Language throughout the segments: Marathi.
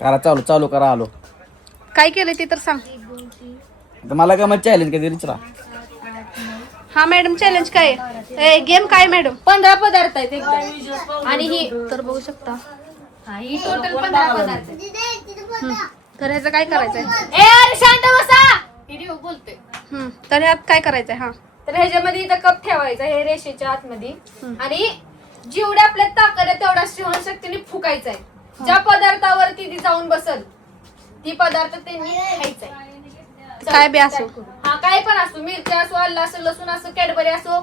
करा चालू चालू करा आलो. काय केलंय ते तर सांग. आता मला काय मग चॅलेंज कधी विचारा. हा मॅडम चॅलेंज काय आहे? गेम काय मॅडम? 15 पदार्थ आहेत एकदम. आणि ही तर बघू शकता. हा, ही टोटल 15 पदार्थ आहेत. तर ह्याचं काय करायचंय? ए अरे शांत बसा. व्हिडिओ बोलते. तर ह्यात काय करायचंय? हा तर ह्याच्यामध्ये इथं कप ठेवायचा हे रेषेच्या आतमध्ये आणि जेवढी आपल्यात ताकद आहे तेवढा सहनशक्तीने फुकायचा आहे. ज्या पदार्थावरती ती जाऊन बसल ती पदार्थ त्यांनी खायचा आहे. काय बी असो. हा काय पण असो, मिरची असो, आलं असो, लसूण असो, कॅडबरी असो,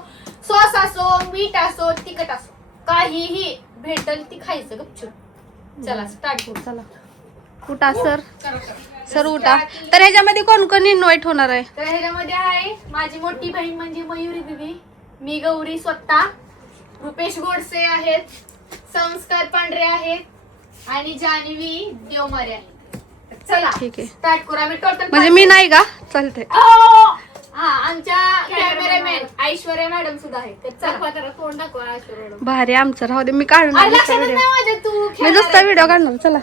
सॉस असो, मीठ असो, तिखट असो, काहीही भेटल ती खायचं गपचूप. चला स्टार्ट करू. चला उठा सर उठा. तर ह्याच्यामध्ये कोण कोण इन्व्हाइट होणार आहे? तर ह्याच्यामध्ये आहे माझी मोठी बहीण म्हणजे मयुरी दिदी, मी गौरी स्वतः, रुपेश गोडसे आहेत, संस्कार पांढरे आहेत आणि जान्हवी देवमारे आहेत. चला ठीक आहे. स्टार्ट करू. आम्ही टोटल म्हणजे मी नाही का? चालतंय. हा आमच्या कॅमेरामॅन ऐश्वर्या मॅडम सुद्धा आहेत. तर चला तोंड दाखवा ऐश्वर्या मॅडम. भारी आमचं राहू दे. मी काढणार लक्षात व्हिडिओ. नाही माझ्या तू मी नुसता व्हिडिओ काढणार. चला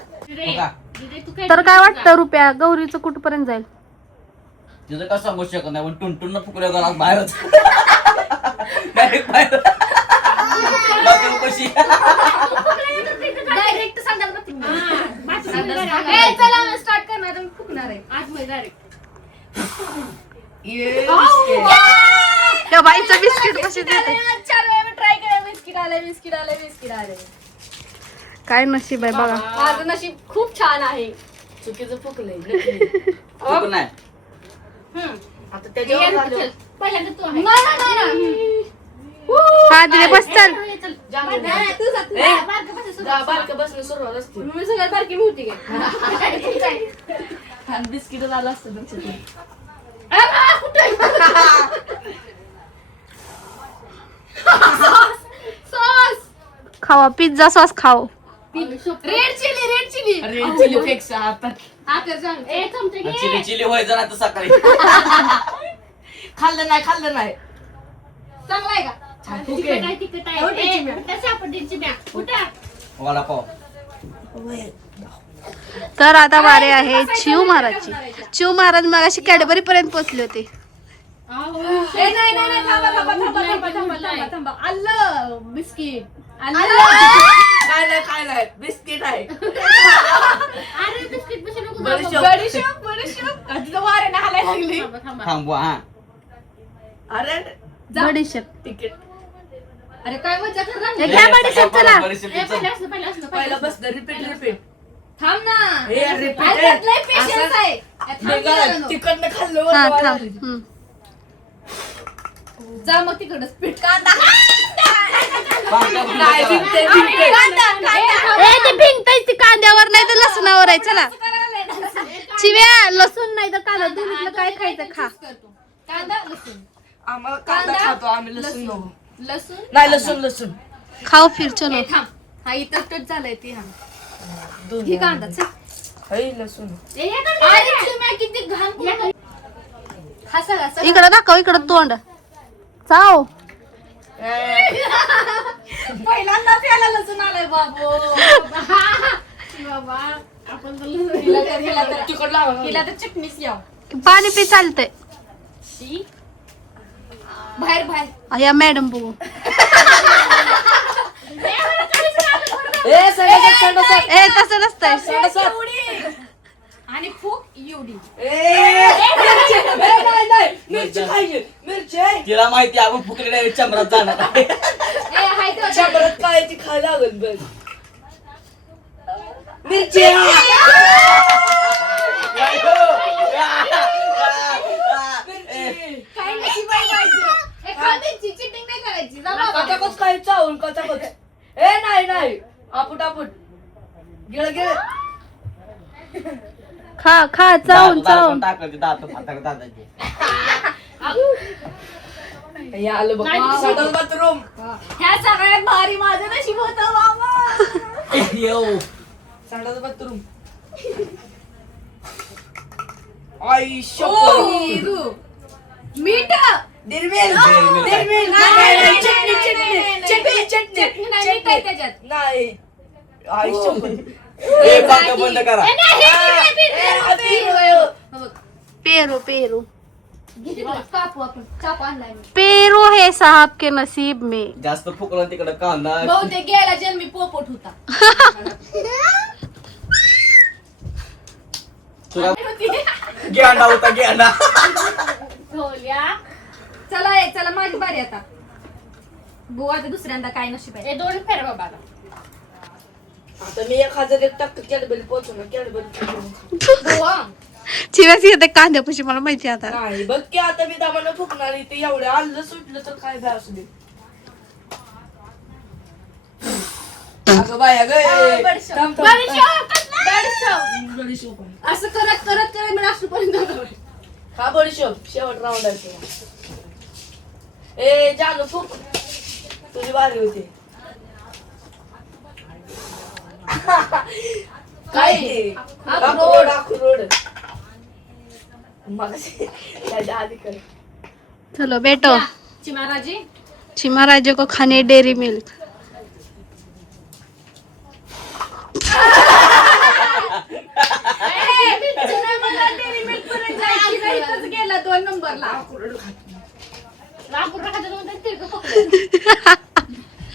तर काय वाटतं रुपया गौरीचं कुठपर्यंत जाईल? तिचं काय सांगू शकत नाही पण टुनटुन फुकल्या घरात बाहेरच. Direct बाहेर. बाकी कशी डायरेक्ट सांगाल चला स्टार्ट करणार आणि फुकणार आहे आतमध्ये डायरेक्ट. त्या बाईचं बिस्किट कशी देते? 4 वेळा मी ट्राय केलं. बिस्किट आले. काय नशीब आहे बघा. माझं नशीब खूप छान आहे. चुकीचं फुकलंय. नाही. आता त्याच्यावर पहिल्यांदा तू आहे. हा दिले बस चल. बारकं बसणं सुरुवात असते. मी सगळ्यात बारकी होती काय बिस्किट झालं असतं. सॉस खावा पिझ्झा सॉस खाओ. रेड चिली चिली चिली व्हायचं ना तर सकाळी. खाल्लं नाही चांगला आहे का? वडापाव. तर आता बारे आहे चिव महाराजची. चिव महाराज मग अशी कॅडबरी पर्यंत पोहोचले होते. नाही थांबा. आलं बिस्किट काय नाही बिस्किट आहे. अरे बिस्किट बडीशोप तुझं वारे ना हालायला लागली. थांबवा हा. अरे बडीशेप. तिकीट अरे काय मजा करणार हे घ्या बडीशेप चला. पहिला बस रिपीट थांब ना. हे repeat अरे त्यात लय patience आहे. तिकडनं खाल्लं हा वर थांब. आली. जा मग तिकडं पीठ कांदा नाही, भिंगते, भिंगते. ए ते भिंगताय ती कांद्यावर नाही तर लसणावर आहे. चला चिव्या लसूण नाही तर कांदा दोन्हीतलं काय खायचं खा. कांदा लसूण आम्हाला कांदा खातो आम्ही लसूण नको. लसूण नाही लसूण खाओ फिर चलो. हे थांब. हा इथं टच झालंय ती. हा दोन ही कांदा चल. हई लसूण अरे चिम्या किती घाण. हा सगळा इकडं दाखव इकडं तोंड. चाव. पहिल्यांदा प्याला लसूण आलाय बाबू. बाबा आपण तिकड लावा हिला तर चटणीच याव. पाणी पी चालतंय. बाहेर या मॅडम बघू. ए तसं नसतंय. आणि फूक एवढी. मिरची खायची मिरची तिला माहिती आपण फुकलेल्या चंद्रात जाणार आहे. ए हाय तो शंभरात काय ती खायला लागल बघ. मिरची काय नशीब आहे पाहिजे. एखाद्याची चिटिंग नाही करायची. जा बाबा. कचाकच काय चावून कचाकच. ए नाही आपूट गिळ खा चावून टाकायचे दात म्हातारे दादाचे. या आलं बघ संडास बाथरूम. ह्या सगळ्यात भारी माझं नशीब होतं बाबा. येऊ संडास बाथरूम. आई शपथ. मीठ निर्मेल निर्मेल. चटणी नाही मीठ आहे त्याच्यात. नाही आई शपथ. हे काका बंद करा. पेरू पेरू कापू आपण चाकू आणलाय मी. पेरू है साहब के नसीब में. जास्त फुकला तिकडे कांदा. बहुतेक गेला जन्मी पोपट होता. तुला गेंडा होता गेंडा. ढोल्या. चला ये चला माझी बारी आता. बुवा आता दुसऱ्यांदा काय नशीब आहे. 2 फेर बाबा. आता मी 1000 एक टाकतो कॅडबरी पोहोचवणार कॅडबरी बुवा. चिव्याच येते कांद्यापाशी मला माहिती आता. नाही बघ की आता मी दाबानं फुकणार इथे एवढं आलं सुटलं तर काय बी असू दे. अगं बाया ग बडीशोप. थांब, थांब, बडीशोप. बडीशोप. बडीशोप आहे. असं करत करत करत मी राष्ट्रपर्यंत जातो. हा बडीशोप शेवट राऊंड आहे. ए जानू फुक तुझी बारी होती. काय ते? अक्रोड. अक्रोड. मगाशी त्याच्या आधी कर. चलो बेटो चिमाराजी. चिमा राजे को खाने डेरी मिल्क. गेला 2 नंबरला.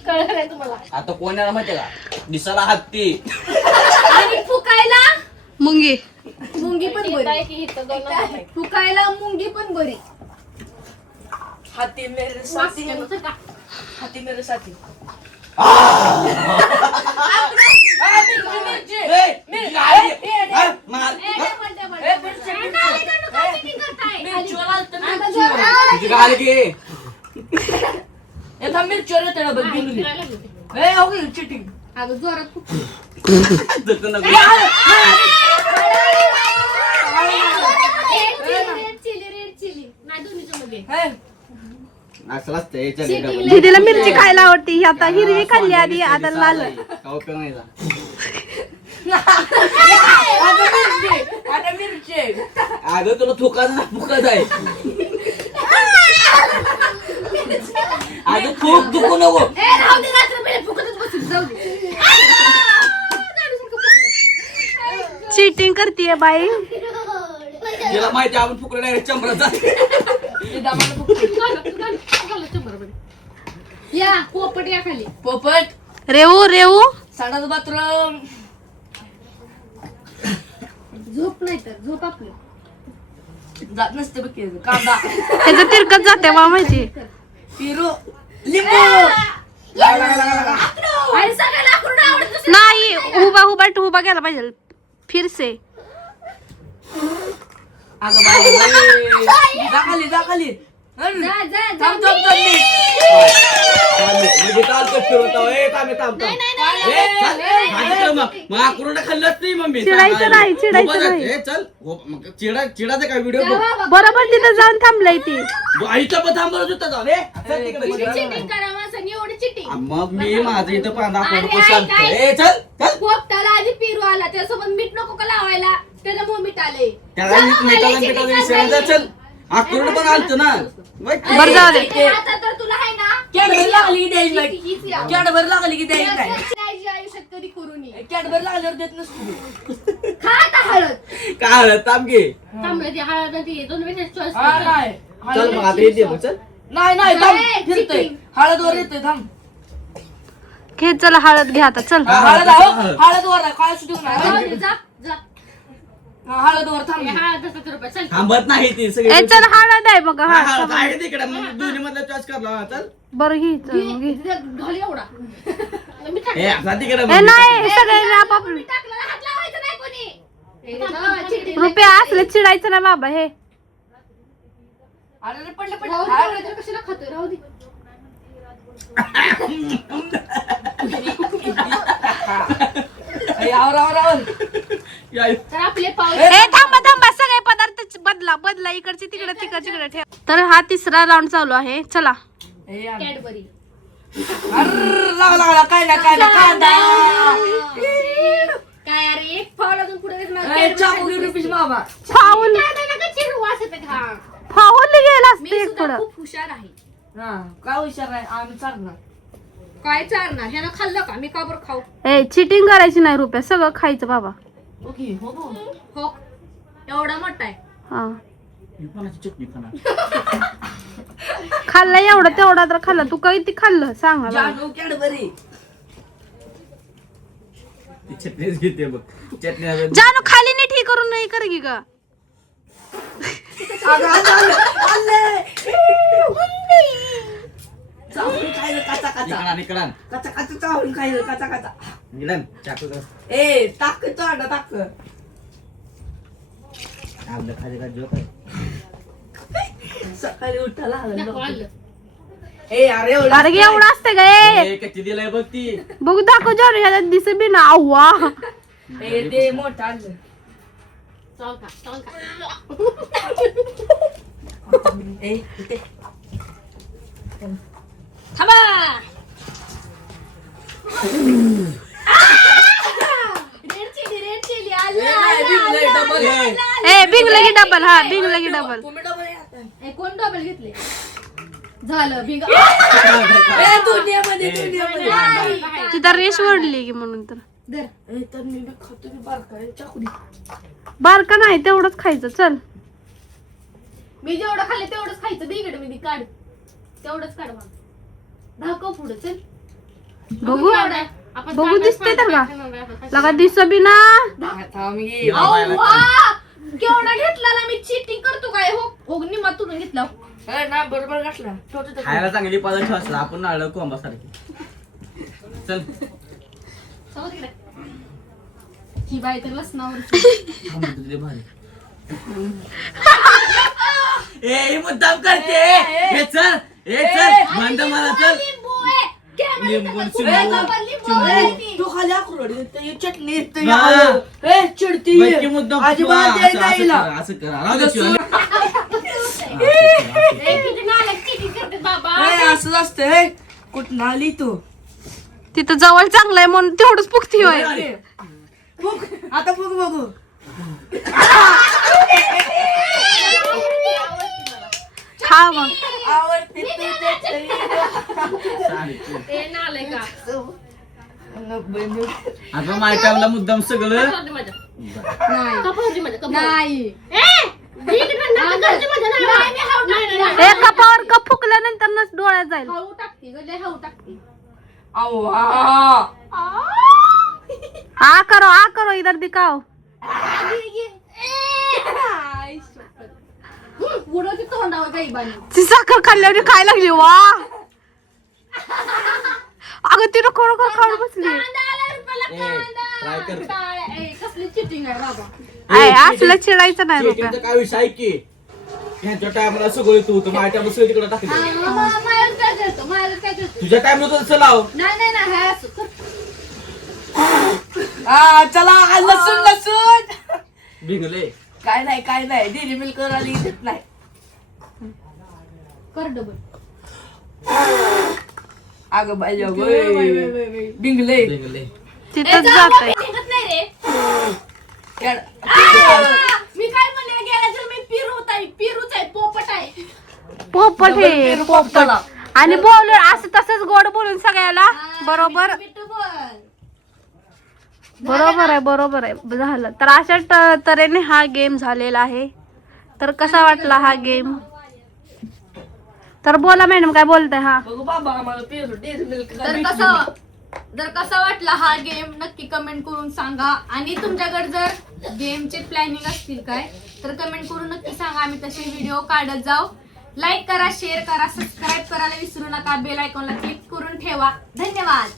कळलं नाही तुम्हाला. आता कोणाला माहितीये का दिसाला हत्ती. आणि फुकायला मुंगी. मुंगी पण बरी. फुकायला मुंगी पण बरी. हाती मेरे साथी हाती मेरे साथी. ए, हा, मार. तुझी गाल घे. एका मिरचीवर येते ना बघ गेली. ए हो गई चिटिंग. अगं जोरात फुक. जखम नको. रेड चिली नाही दोन्हीच्या मध्ये. हे असं असतं याच्या लेकराला. दीदीला मिरची खायला आवडते. ही आता हिरवी खाल्ली आधी आता लाल. का उपयोग नाही झाला. आता मिरची. अगं तुला थुकायचं ना फुकत आहे. अगं खूप दुखू नको. ए राहू दे रात्रभर फुकतच बसून जाऊ दे. चीटिंग करतीये बाई. तिला माहिती आपण फुकलं डायरेक्ट चंबरात जाते. ते दाबानं फुकते. या पोपट या खाली. पोपट रेऊ रेऊ साडाच बाथरूम. झोप नाही तर झोप आपली. जात नसते बघ की. कांदा त्याचं तिरकत जाते मला माहिती. पिरू लिंबू. आणि सगळ्याला लाकूड आवडत. नाही उभा उभा उभा गेला पाहिजे. फिर से अगं बाई दाखली दाखली. जा जा थांब जा. थांब थांब मी. म्हणजे चालतो फिरवतो. ए थांब थांब थांब. ए, चल. सांगितलं मग आकुरडा खाल्लंच नाही मम्मी. चिडायचं नाही, चिडायचं बघ, नाही. ए, चल मग चिडायचं काय व्हिडिओ जा बाबा. बरोबर तिथं जाऊन थांबलंय ती. आईचं पण थांबवत होता जाऊ. ए, चल तिकडे. चिटिंग करा माणसाने एवढी चिटिंग. मग मी माझं इथं पांढरा अरे, आपण ऐक, शांत. ऐक. ए चल चल. पोपटाला आधी पिरू आला त्यासोबत मीठ नको का लावायला. त्याच्यामुळे मीठ आले. त्याला मिठाला विसरायचं. चल आकुरड पण आलतं ना. बरं जाऊ दे. आता तर तुला आहे ना कॅडबरी लागली की द्यायची नाही. हीच यावं. कॅडबरी लागली की द्यायची नाही. नाही जी आयुष्यात कधी करू नये. कॅडबरी लागल्यावर देत नसतो. खा आता हळद. काय ताप घे. तांबड्याची हळद आणि ती 2 वेळेस चॉईस हा नाही. चल मग आता येते मग चल. नाही नाही थांब. नाही, फिरतोय चिटिंग. हळदवर येतोय थांब. घे चला हळद घ्या आता चल. हळद आहे हो. हळदवर आहे काय सुटू नाही. जा जा. हळदवर थांब. हळद 10 रुपये चल. थांबत नाही ती सगळी. ए चल हळद आहे बघ. हा, हा हा, आहे तिकडे मग दोन्ही मधला चॉईस करला. चल बरं घे चल घे. घाल एवढा. मी ए आता तिकडे ए नाही सगळे आपापले टाकला हात लावायचा नाही कोणी. चिटिंग. रुपये असले चिडायचं ना बाबा हे. अरे पडलं राहू दे, पडलं. एवढं तर कशाला खातोय राहू दे. रावर तर आपले पाऊस ए थांबा थांबा सगळे पदार्थ बदला इकडचे तिकडे तिकडे ठेव. तर हा तिसरा राऊंड चालू आहे. चला कॅडबरी. लागला काय ना काय ना कांदा. काय अरे एक फावला अजून पुढे देत नाही. ए, चाकू घेऊन रुपीस मामा. फाऊल काय नाही नका चिरू वास येते घाम. फाऊल गेला मी असते सुद्धा पुढं. खूप हुशार आहे. हा काय हुशार आहे आम्ही चालणार. काय चालणार ह्यानं खाल्लं का मी का बरं खाऊ ए चिटिंग करायची नाही रुपया सगळं खायचं बाबा ओके हो हो. हो एवढा मोठा आहे हा मी कोणाची चटणी खाणार खाल्ला एवढा तेवढा तर खाल्ला तू किती खाल्लं सांग मला. जानू कॅडबरी ती चटणीच घेते बघ चटणी जानू खाली नीट हे करून नाही कर की ग चावून खायला काचा काचा निकडान काचा काचा चावून खायला काचा काचा निकडान चाकू ए टाक तोंड टाक आपलं खाली का जोक आहे सकाळी उठायला नको हलवलं. आणलं. ए अरे एवढं अरे एवढं असते ग ए ए, किती दिलाय बघ ती बघू दाखव जानू ह्याला दिसे बी ना अव्वा ए ते मोठं आणलं चाल का ए इथे थांबा रेड चिली ए बिंगलं की डबल हा बिंगलं की डबल तुम्ही डबल आहे आता. कोण डबल घेतले झालं भिंग ए दुनियामध्ये तिथं रेश वडली की म्हणून तर धर ए तर मी बी खातो मी बारका आहे, चाकूनी. बारका नाही तेवढंच खायचं चल मी जेवढं खाल्लं तेवढंच खायचं दे इकडे मी काढ तेवढंच काढ मला दाखव पुढे चल बघू केवढं आहे? आपण बघू ताटात दिसतंय तर का? खाणार आहे, आपण लगा दिस बी ना थांब ये. अव्वा! केवढा घेतला ना मी चीटिंग करतो काय हो निमा तुडून घेतला ए, ना बरोबर घातला छोटं छोटं. खायला चांगली पालन ठेवायला आपण नाळ कोंबासारखी चल जाऊ तिकडे. ही बाई तर लसणावर थांब तुझे भारी ए ही मुद्दाम करते हे चल भांड मला चल लिंबू तू खाली आकुरडी देते, ही चटणी देते, ना. आलं. ए चिडती बघ की मुद्दाम अजिबात असं- द्यायला असं हिला. करा, असं करा राहू दे शिवाय. ए, असंच असतं हे कुठं आली तू तिथं जवळ चांगलं आहे म्हणून तेवढंच पुखती होय ए, फुक आता फुक बघू खा मग आवडते तू चटणी. आता माझ्या टाइमला मुद्दाम सगळं नाही ए कपावर कप फुकल्यानंतर डोळ्यात जाईल हळू टाकते ग लय हळू टाकते आव्वा. आ करो इधर दिखाओ उडवते तोंडावर काही बाणी ती साखर खाल्ल्यावर काय लागली वा अगं तिनं खरोखर खाऊन बसली ट्राय कर कसली चिटिंग आहे बाबा आय असलं चिडायचं नाही रुपया चेटिंगचं काय विषय आहे की ह्यांच्या टाइमला सगळं तू होतं माझ्या टाइमला सगळं तिकडे टाकलं माझ्यावर काय करतो माझ्यावर काय करतो तुझ्या टाइमला तर तसं लाव नाही हाय असं कर. आ, चला लसूण भिंगले काय नाही डेली मिल्क आली देत नाही कर डबल अगं बाई बिंगले भिंगले तिथंच जात आहे नाही रे कॅड- मी काय म्हणले गेला तर मी पिरूच आहे पोपट आहे पोपट हे पोपट आणि बोल असं तसंच गोड बोलून सगळ्याला बरोबर बिट्टू बोल बरोबर आहे झालं तर अशा तऱ्हेने हा गेम झालेला आहे तर कसा वाटला हा गेम तर बोला मॅडम काय बोलताय हा बघू बाबा आम्हाला पेरू डेली मिल्क जर कसा वाटला हा गेम नक्की कमेंट करून सांगा आणि तुमच्याकडे जर गेमचे प्लॅनिंग असतील काय तर कमेंट करून नक्की सांगा आम्ही तसे व्हिडिओ काढत जाऊ लाईक करा शेअर करा सबस्क्राईब करायला विसरू नका बेल आयकॉनला क्लिक करून ठेवा धन्यवाद